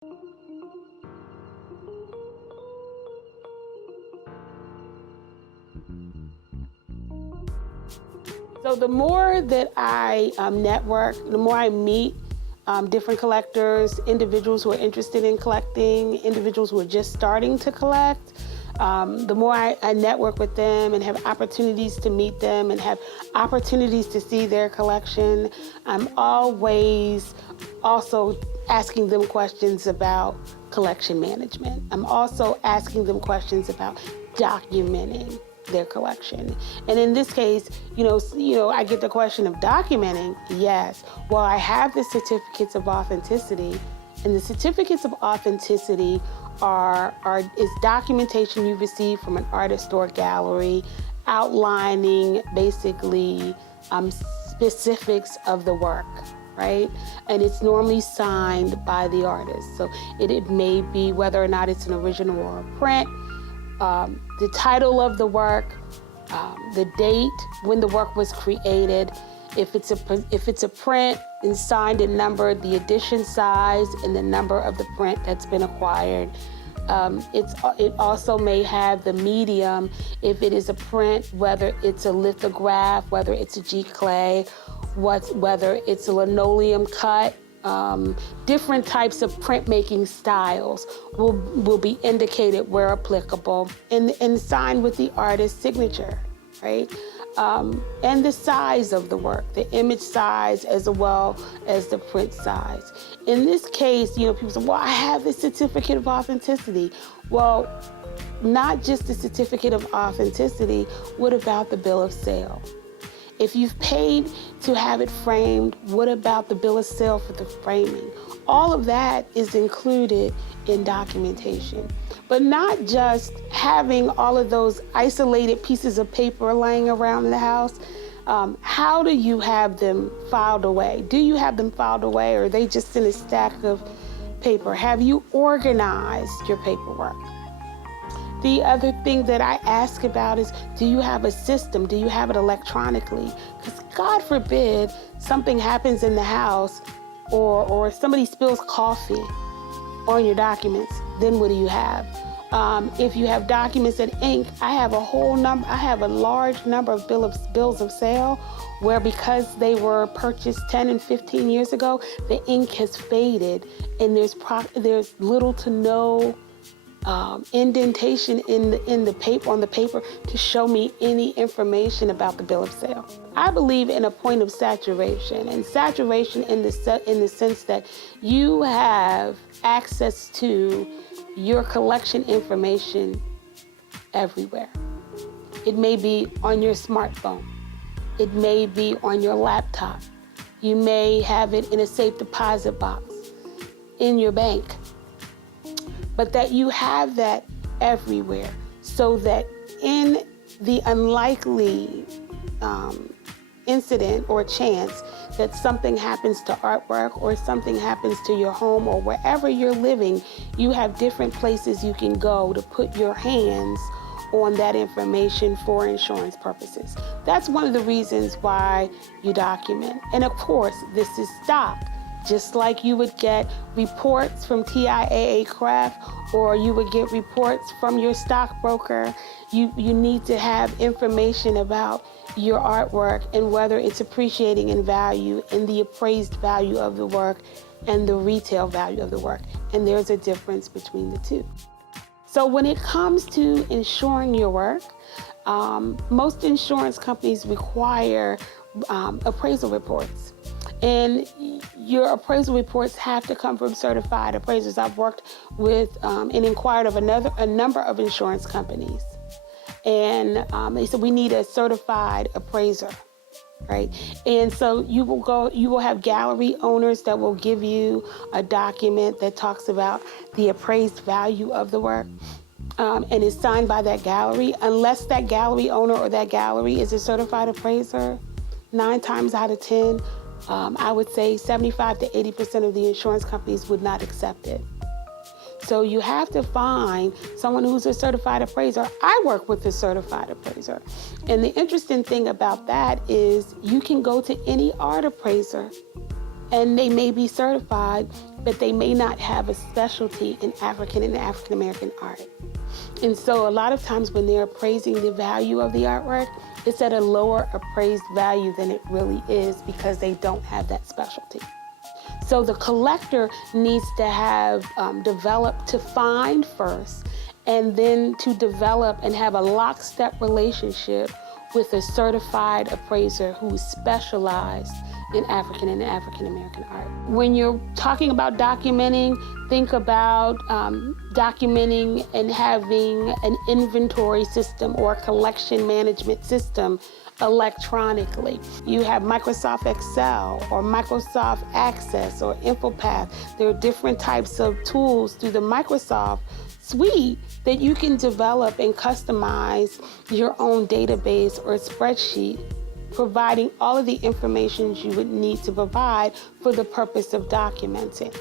So the more that I network, the more I meet different collectors, individuals who are interested in collecting, individuals who are just starting to collect, the more I network with them and have opportunities to meet them and have opportunities to see their collection, I'm always also asking them questions about collection management. I'm also asking them questions about documenting their collection. And in this case, I get the question of documenting. Yes. Well, I have the certificates of authenticity, and the certificates of authenticity is documentation you receive from an artist or gallery outlining basically specifics of the work, right? And it's normally signed by the artist. So it may be whether or not it's an original or a print, the title of the work, the date when the work was created, if it's a print and signed and numbered, the edition size and the number of the print that's been acquired. It also may have the medium, if it is a print, whether it's a lithograph, whether it's a G-clay, whether it's a linoleum cut. Different types of printmaking styles will be indicated where applicable and signed with the artist's signature, right? And the size of the work, the image size as well as the print size. In this case, people say, well, I have the certificate of authenticity. Well, not just the certificate of authenticity, what about the bill of sale? If you've paid to have it framed, what about the bill of sale for the framing? All of that is included in documentation. But not just having all of those isolated pieces of paper laying around in the house. How do you have them filed away? Do you have them filed away, or are they just in a stack of paper? Have you organized your paperwork? The other thing that I ask about is, do you have a system? Do you have it electronically? Because God forbid something happens in the house or somebody spills coffee on your documents, then what do you have? If you have documents in ink, I have a large number of bills of sale where, because they were purchased 10 and 15 years ago, the ink has faded and there's little to no indentation in the paper, on the paper, to show me any information about the bill of sale. I believe in a point of saturation, and saturation in the sense that you have access to your collection information everywhere. It may be on your smartphone. It may be on your laptop. You may have it in a safe deposit box in your bank. But that you have that everywhere, so that in the unlikely incident or chance that something happens to artwork or something happens to your home or wherever you're living, you have different places you can go to put your hands on that information for insurance purposes. That's one of the reasons why you document. And of course, this is stock. Just like you would get reports from TIAA Craft, or you would get reports from your stockbroker, you need to have information about your artwork and whether it's appreciating in value, and the appraised value of the work and the retail value of the work. And there's a difference between the two. So when it comes to insuring your work, most insurance companies require appraisal reports. And your appraisal reports have to come from certified appraisers. I've worked with and inquired of a number of insurance companies. And they said, we need a certified appraiser, right? And so you will have gallery owners that will give you a document that talks about the appraised value of the work. And is signed by that gallery. Unless that gallery owner or that gallery is a certified appraiser, 9 times out of 10, I would say 75 to 80% of the insurance companies would not accept it. So you have to find someone who's a certified appraiser. I work with a certified appraiser. And the interesting thing about that is you can go to any art appraiser and they may be certified, but they may not have a specialty in African and African American art. And so a lot of times when they're appraising the value of the artwork, it's at a lower appraised value than it really is because they don't have that specialty. So the collector needs to have developed to find first, and then to develop and have a lockstep relationship with a certified appraiser who is specialized in African and African American art. When you're talking about documenting, think about documenting and having an inventory system or a collection management system electronically. You have Microsoft Excel or Microsoft Access or InfoPath. There are different types of tools through the Microsoft suite that you can develop and customize your own database or spreadsheet, providing all of the information you would need to provide for the purpose of documenting.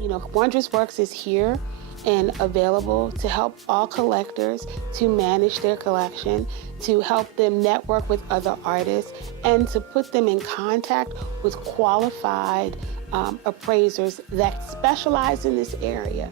You know, Wondrous Works is here and available to help all collectors to manage their collection, to help them network with other artists, and to put them in contact with qualified appraisers that specialize in this area.